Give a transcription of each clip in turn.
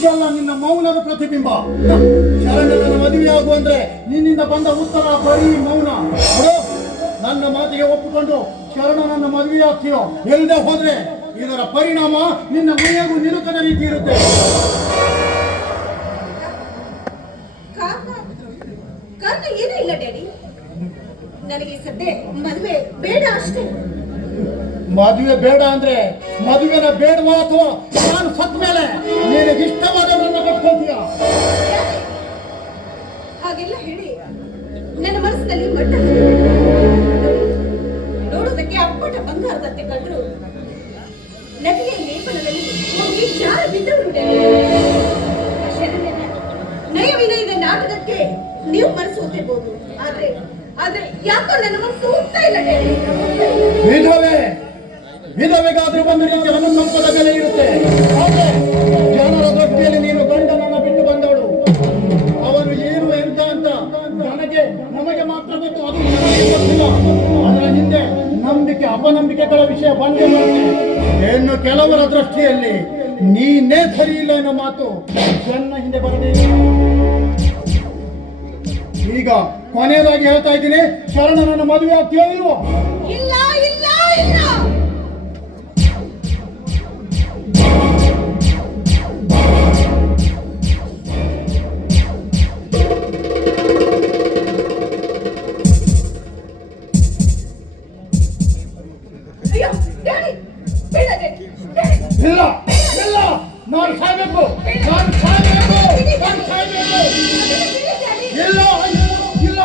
ಇದೆಲ್ಲ ನಿನ್ನ ಮೌನದ ಪ್ರತಿಬಿಂಬ. ಶರಣನ ಮದುವೆಯಾಗು ಅಂದ್ರೆ ನಿನ್ನಿಂದ ಬಂದ ಉತ್ತರ ಬರೀ ಮೌನ. ನೋಡು, ನನ್ನ ಮಾತಿಗೆ ಒಪ್ಪಿಕೊಂಡು ಶರಣನನ್ನ ಮದುವೆಯಾಗ್ತೀಯೋ, ಎಲ್ಲದೆ ಹೋದ್ರೆ ಇದರ ಪರಿಣಾಮ ನಿನ್ನ ಮೈಯಾಗೂ ನಿರುಕದ ರೀತಿ ಇರುತ್ತೆ. ಕಾರಣ ಏನೂ ಇಲ್ಲ ಡ್ಯಾಡಿ. ನನಗೆ ಸದ್ಯ ಮದುವೆ ಬೇಡ ಅಷ್ಟೇ. ಮದುವೆ ಬೇಡ ಅಂದ್ರೆ ಮದುವೆನ ಬೇಡವಾ ಅಥವಾ ನಾನು ಸತ್ ಮೇಲೆ ನಿನಗೆ ಇಷ್ಟವಾದವರನ್ನ ಕಟ್ಕೊಳ್ತೀಯ? ಹಾಗೆಲ್ಲ ಹೇಳಿ ನನ್ನ ಮನಸ್ಸಿನಲ್ಲಿ ಮಟ್ಟ ನೋಡೋದಕ್ಕೆ ಅಪ್ಪಟ ಬಂಗಾರದಂತೆ ಕಂಡ್ರು ನದಿಯ ಲೇಪನದಲ್ಲಿ ಹೋಗಿ ಜಾರು ಬಿದ್ದವರು. ನಯ ವಿನಯದ ನಾಟಕಕ್ಕೆ ನೀವು ಮನಸ್ಸು ಓದ್ತಿರ್ಬೋದು, ಆದ್ರೆ ಯಾಕೋ ನನ್ನ ಮನಸ್ಸು ಹೋಗ್ತಾ ಇಲ್ಲ ಡ್ಯಾಡಿ. ವಿಧವೆಗಾದ್ರೂ ಒಂದು ರೀತಿಯ ಸಂಪದ ಬೆಲೆ ಇರುತ್ತೆ. ಆದ್ರೆ ಜನರ ದೃಷ್ಟಿಯಲ್ಲಿ ನೀನು ಗಂಡನನ್ನ ಬಿಟ್ಟು ಬಂದವಳು. ಅವನು ಏನು ಎಂತ ಅಂತ ನಮಗೆ ಮಾತ್ರ ಗೊತ್ತು, ಅದು ನನಗೆ ಗೊತ್ತಿಲ್ಲ. ಅದರ ಹಿಂದೆ ನಂಬಿಕೆ ಅಪನಂಬಿಕೆಗಳ ವಿಷಯ ಬಂದೇ ಬರುತ್ತೆ. ಇನ್ನು ಕೆಲವರ ದೃಷ್ಟಿಯಲ್ಲಿ ನೀನೇ ಸರಿ ಇಲ್ಲ ಅನ್ನೋ ಮಾತು ಜನ ಹಿಂದೆ ಬರದೇ ಇಲ್ಲ. ಈಗ ಕೊನೆಯದಾಗಿ ಹೇಳ್ತಾ ಇದ್ದೀನಿ, ಶರಣನನ್ನ ಮದುವೆ ಆಗ್ತೀಯೋ ಇಲ್ವೋ? ಇಲ್ಲ ಇಲ್ಲ ಇಲ್ಲ. ಇಲ್ಲ ಇಲ್ಲ, ನಾನು ಸಾಯ್ಬೇಕು. ಇಲ್ಲ ಇಲ್ಲ,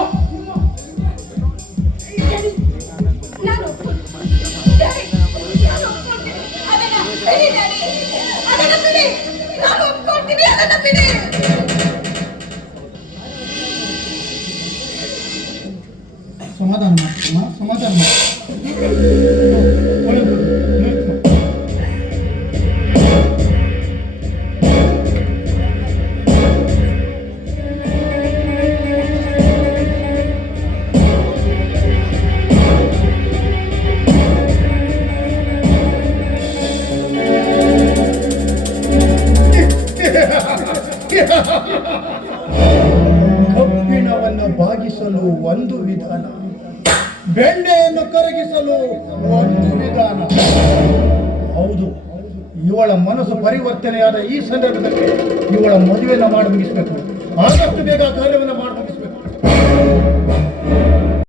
ಸಮಾಧಾನ ಸಮಾಧಾನ. ಕಬ್ಬಿಣವನ್ನು ಬಾಗಿಸಲು ಒಂದು ವಿಧಾನ, ಬೆಣ್ಣೆಯನ್ನು ಕರಗಿಸಲು ಒಂದು ವಿಧಾನ. ಹೌದು, ಇವಳ ಮನಸ್ಸು ಪರಿವರ್ತನೆಯಾದ ಈ ಸಂದರ್ಭದಲ್ಲಿ ಇವಳ ಮದುವೆಯನ್ನು ಮಾಡಿ ಮುಗಿಸಬೇಕು. ಆದಷ್ಟು ಬೇಗ ಕಾರ್ಯವನ್ನು ಮಾಡಬೇಕು.